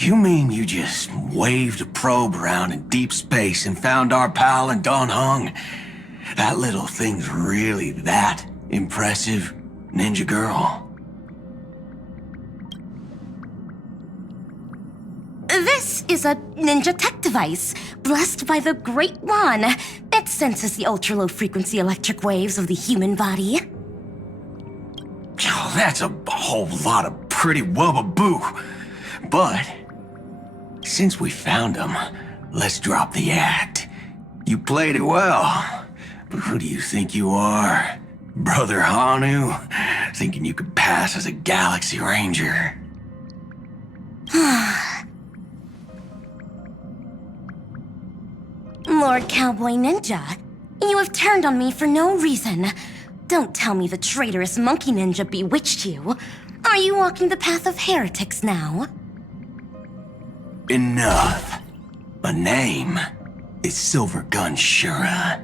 You mean you just waved a probe around in deep space and found our pal and Don Hung? That little thing's really that impressive, Ninja Girl? This is a ninja tech device, blessed by the Great One. It senses the ultra-low frequency electric waves of the human body. Oh, that's a whole lot of pretty wubba-boo. But since we found him, let's drop the act. You played it well, but who do you think you are? Brother Hanu? Thinking you could pass as a Galaxy Ranger? Lord Cowboy Ninja, you have turned on me for no reason. Don't tell me the traitorous monkey ninja bewitched you. Are you walking the path of heretics now? Enough. A name is Silver Gun Shura.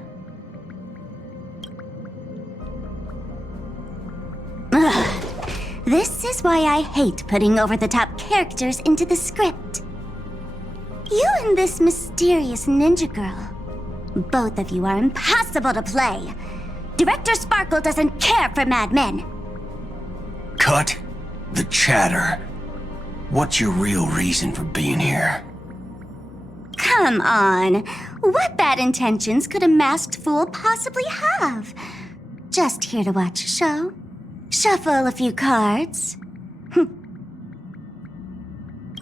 This is why I hate putting over-the-top characters into the script. You and this mysterious ninja girl, both of you are impossible to play. Director Sparkle doesn't care for Mad Men. Cut the chatter. What's your real reason for being here? Come on. What bad intentions could a masked fool possibly have? Just here to watch a show. Shuffle a few cards.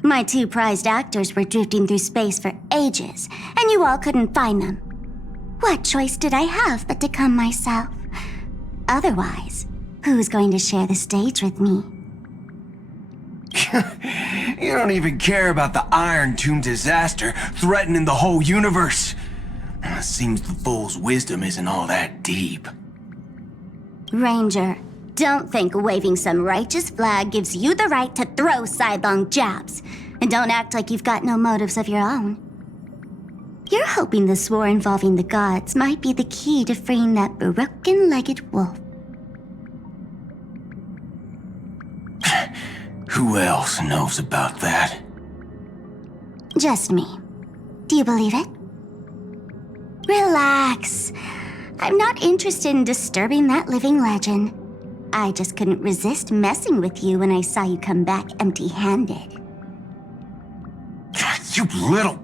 My two prized actors were drifting through space for ages, and you all couldn't find them. What choice did I have but to come myself? Otherwise, who's going to share the stage with me? You don't even care about the Iron Tomb disaster threatening the whole universe. Seems the fool's wisdom isn't all that deep. Ranger, don't think waving some righteous flag gives you the right to throw sidelong jabs. And don't act like you've got no motives of your own. You're hoping this war involving the gods might be the key to freeing that broken-legged wolf. Who else knows about that? Just me. Do you believe it? Relax. I'm not interested in disturbing that living legend. I just couldn't resist messing with you when I saw you come back empty-handed. You little...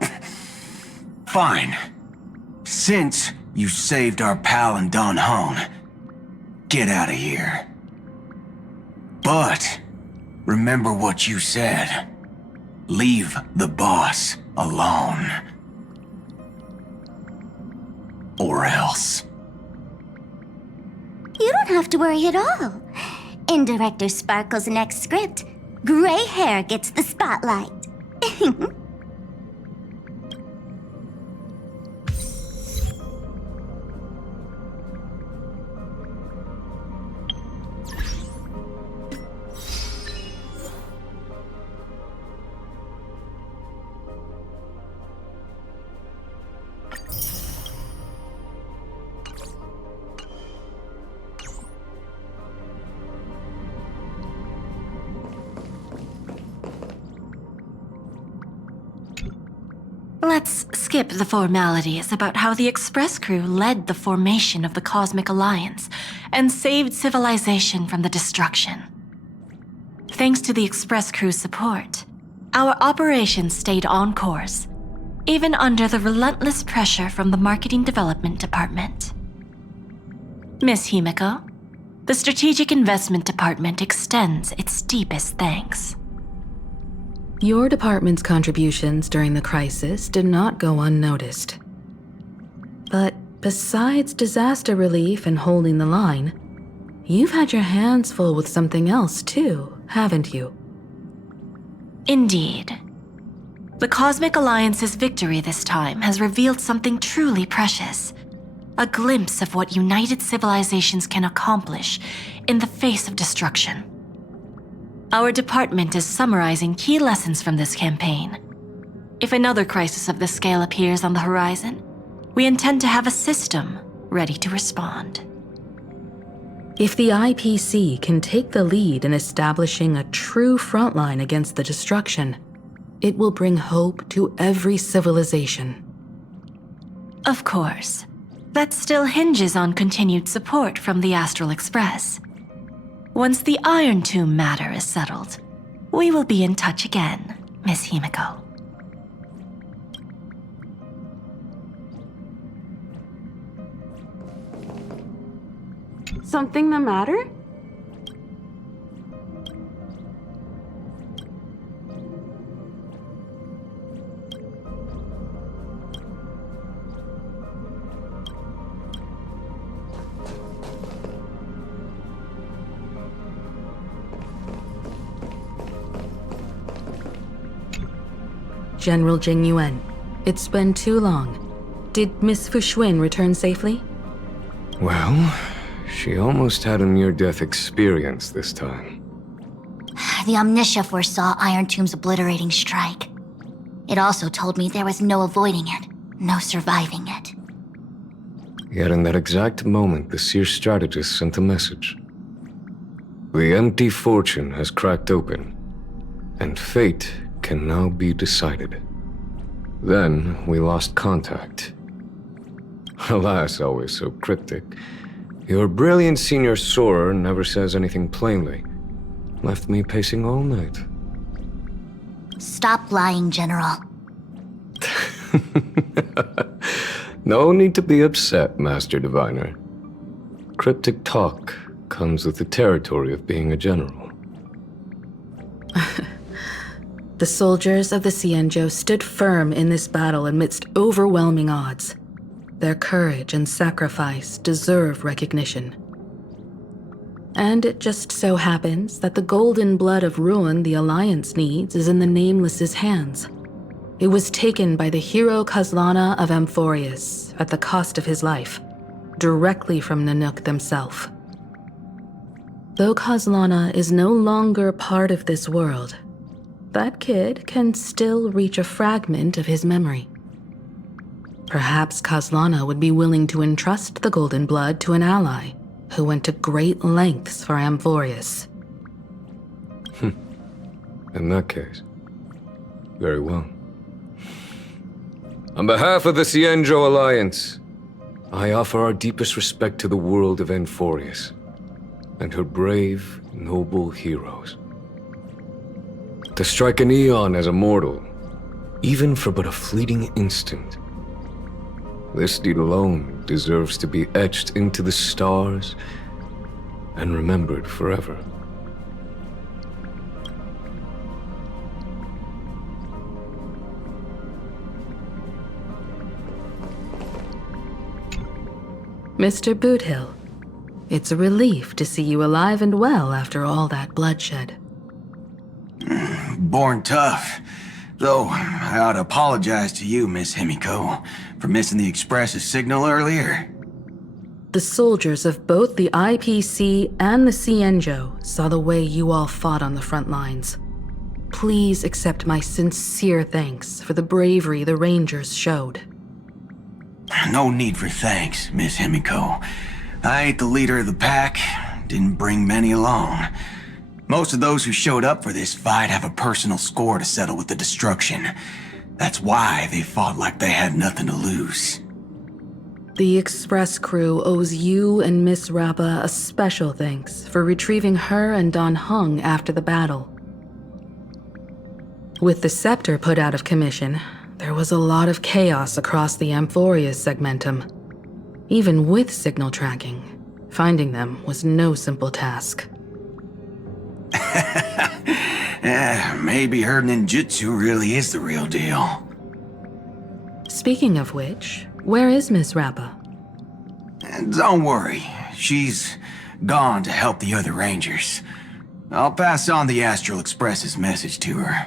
Fine. Since you saved our pal and Don Hung, get out of here. But remember what you said. Leave the boss alone. Or else. You don't have to worry at all. In Director Sparkle's next script, gray hair gets the spotlight. Let's skip the formalities about how the Express crew led the formation of the Cosmic Alliance and saved civilization from the destruction. Thanks to the Express crew's support, our operations stayed on course, even under the relentless pressure from the Marketing Development Department. Miss Himiko, the Strategic Investment Department extends its deepest thanks. Your department's contributions during the crisis did not go unnoticed. But besides disaster relief and holding the line, you've had your hands full with something else too, haven't you? Indeed. The Cosmic Alliance's victory this time has revealed something truly precious. A glimpse of what united civilizations can accomplish in the face of destruction. Our department is summarizing key lessons from this campaign. If another crisis of this scale appears on the horizon, we intend to have a system ready to respond. If the IPC can take the lead in establishing a true frontline against the destruction, it will bring hope to every civilization. Of course, that still hinges on continued support from the Astral Express. Once the Iron Tomb matter is settled, we will be in touch again, Miss Himiko. Something the matter? General Jing Yuan, it's been too long. Did Miss Fuxuan return safely? Well, she almost had a near-death experience this time. The Omniscia foresaw Iron Tomb's obliterating strike. It also told me there was no avoiding it, no surviving it. Yet in that exact moment, the Seer strategist sent a message. The empty fortune has cracked open, and fate can now be decided. Then we lost contact. Alas, always so cryptic. Your brilliant senior soarer never says anything plainly. Left me pacing all night. Stop lying, General. No need to be upset, Master Diviner. Cryptic talk comes with the territory of being a general. The soldiers of the Xianzhou stood firm in this battle amidst overwhelming odds. Their courage and sacrifice deserve recognition. And it just so happens that the golden blood of ruin the Alliance needs is in the Nameless's hands. It was taken by the hero Kazlana of Amphorius at the cost of his life, directly from Nanook themselves. Though Kazlana is no longer part of this world, that kid can still reach a fragment of his memory. Perhaps Kazlana would be willing to entrust the golden blood to an ally who went to great lengths for Amphorius. In that case, very well. On behalf of the Xianzhou Alliance, I offer our deepest respect to the world of Amphorius and her brave, noble heroes. To strike an eon as a mortal, even for but a fleeting instant, this deed alone deserves to be etched into the stars and remembered forever. Mr. Boothill, it's a relief to see you alive and well after all that bloodshed. Born tough. Though, I ought to apologize to you, Miss Himiko, for missing the Express's signal earlier. The soldiers of both the IPC and the Cienjo saw the way you all fought on the front lines. Please accept my sincere thanks for the bravery the Rangers showed. No need for thanks, Miss Himiko. I ain't the leader of the pack, didn't bring many along. Most of those who showed up for this fight have a personal score to settle with the destruction. That's why they fought like they had nothing to lose. The Express crew owes you and Miss Rappa a special thanks for retrieving her and Don Hung after the battle. With the scepter put out of commission, there was a lot of chaos across the Amphorius segmentum. Even with signal tracking, finding them was no simple task. Maybe her ninjutsu really is the real deal. Speaking of which, where is Miss Rappa? Don't worry, she's gone to help the other Rangers. I'll pass on the Astral Express's message to her.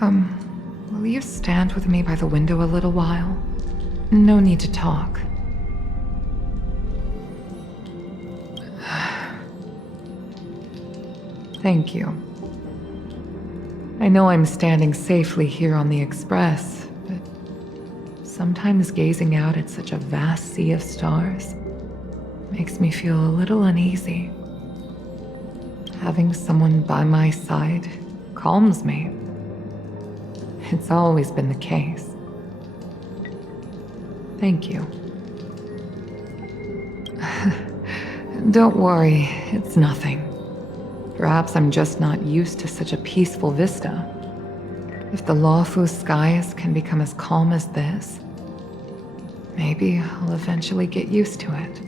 Will you stand with me by the window a little while? No need to talk. Thank you. I know I'm standing safely here on the Express, but sometimes gazing out at such a vast sea of stars makes me feel a little uneasy. Having someone by my side calms me. It's always been the case. Thank you. Don't worry, it's nothing. Perhaps I'm just not used to such a peaceful vista. If the Lawfu skies can become as calm as this, maybe I'll eventually get used to it.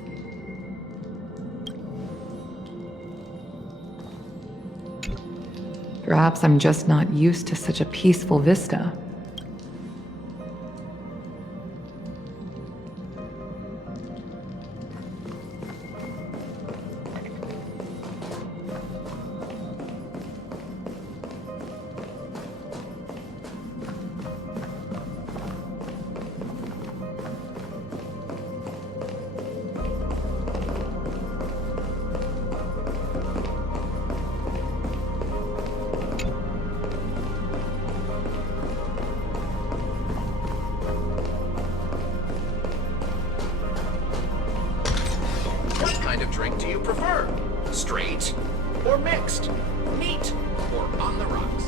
Perhaps I'm just not used to such a peaceful vista. What kind of drink do you prefer? Straight or mixed? Neat or on the rocks?